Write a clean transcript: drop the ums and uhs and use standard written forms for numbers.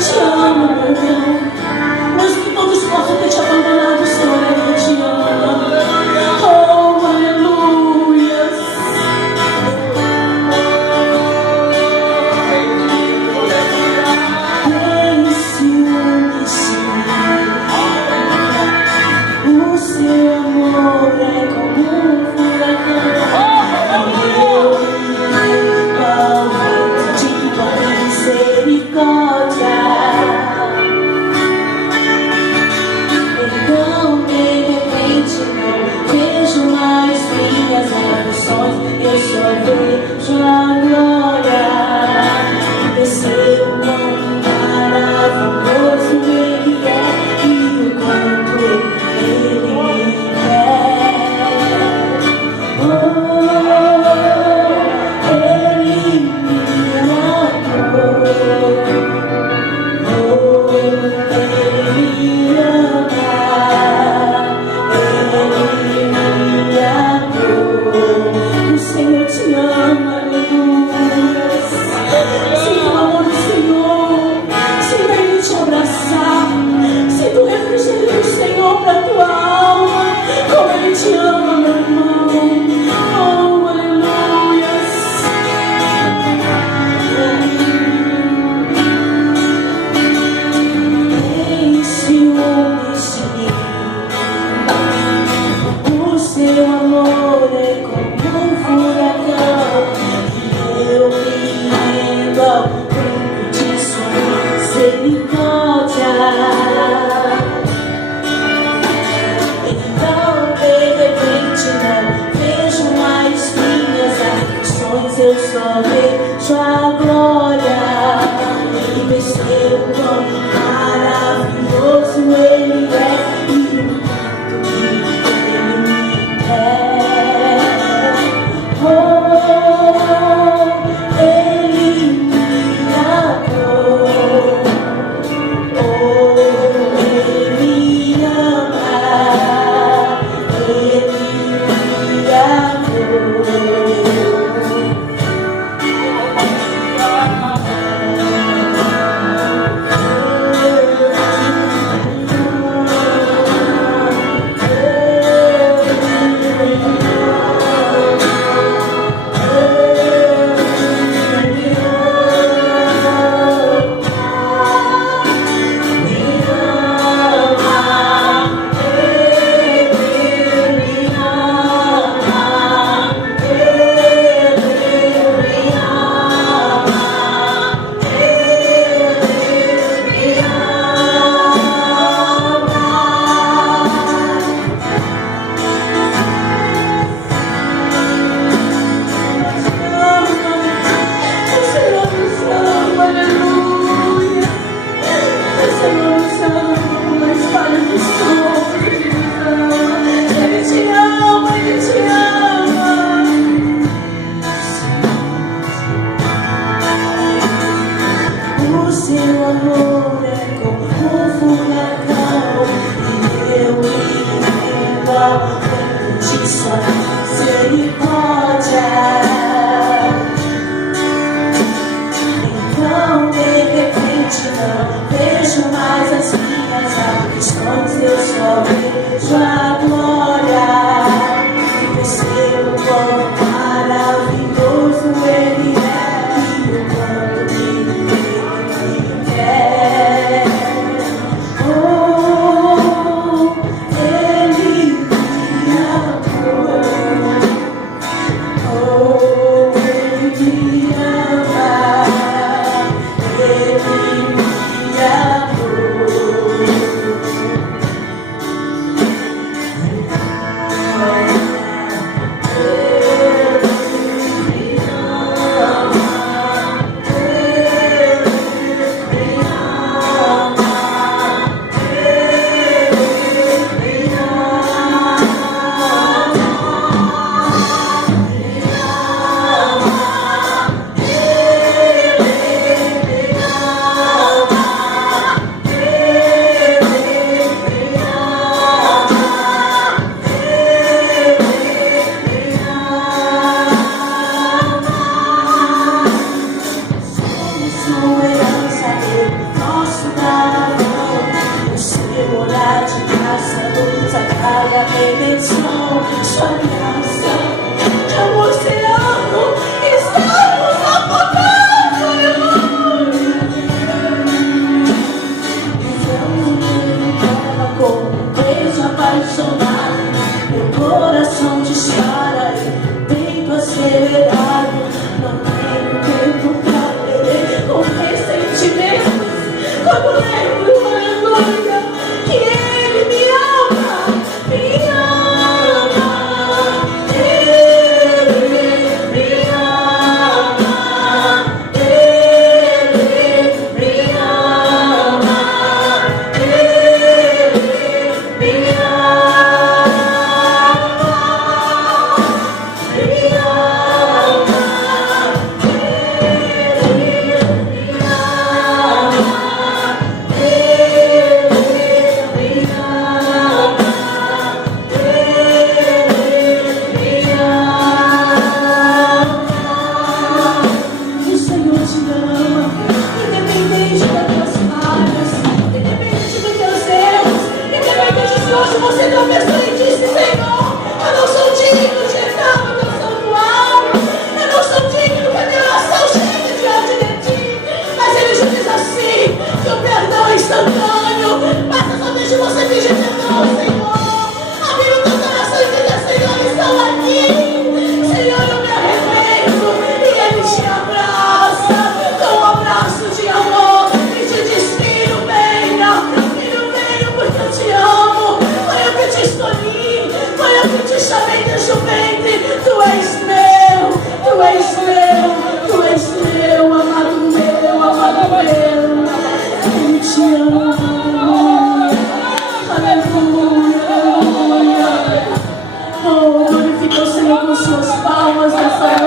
te amo, meu irmão. Mesmo que todos possam ter te abandonado, o Senhor ainda te ama. Oh, aleluia. Tem ciúmes, o seu amor é como um furacão. Misericórdia. Então de repente não vejo mais minhas aflições, eu só vejo a glória. Percebo quão maravilhoso Ele é e o quanto Ele me quer. Oh, Ele me amou. Oh, Ele me ama. Ele me amou. O Senhor te ama, aleluia. Sinta o amor do Senhor. Sinta Ele te abraçar. Sinta o refrigério do Senhor para a tua alma. Como Ele te ama, meu irmão. Oh, aleluia. Tem ciúmes de mim. O seu amor é como um furacão. E eu me rendo ao tempo de sua misericórdia. Então de repente não vejo mais minhas aflições, eu só vejo a glória. E percebo quão maravilhoso Ele é e o quanto Ele me quer. Oh, Ele me amou. Oh, Ele me ama. Ele me amou. O seu amor é como um furacão e eu me rendo ao tempo de sua misericórdia. Então de repente não vejo mais as minhas aflições, eu só vejo a glória. E percebo quão maravilhoso Ele é e o quanto Ele me quer. Oh, Ele me amou. Oh, Ele me ama. Ele me amou. suas palmas nessa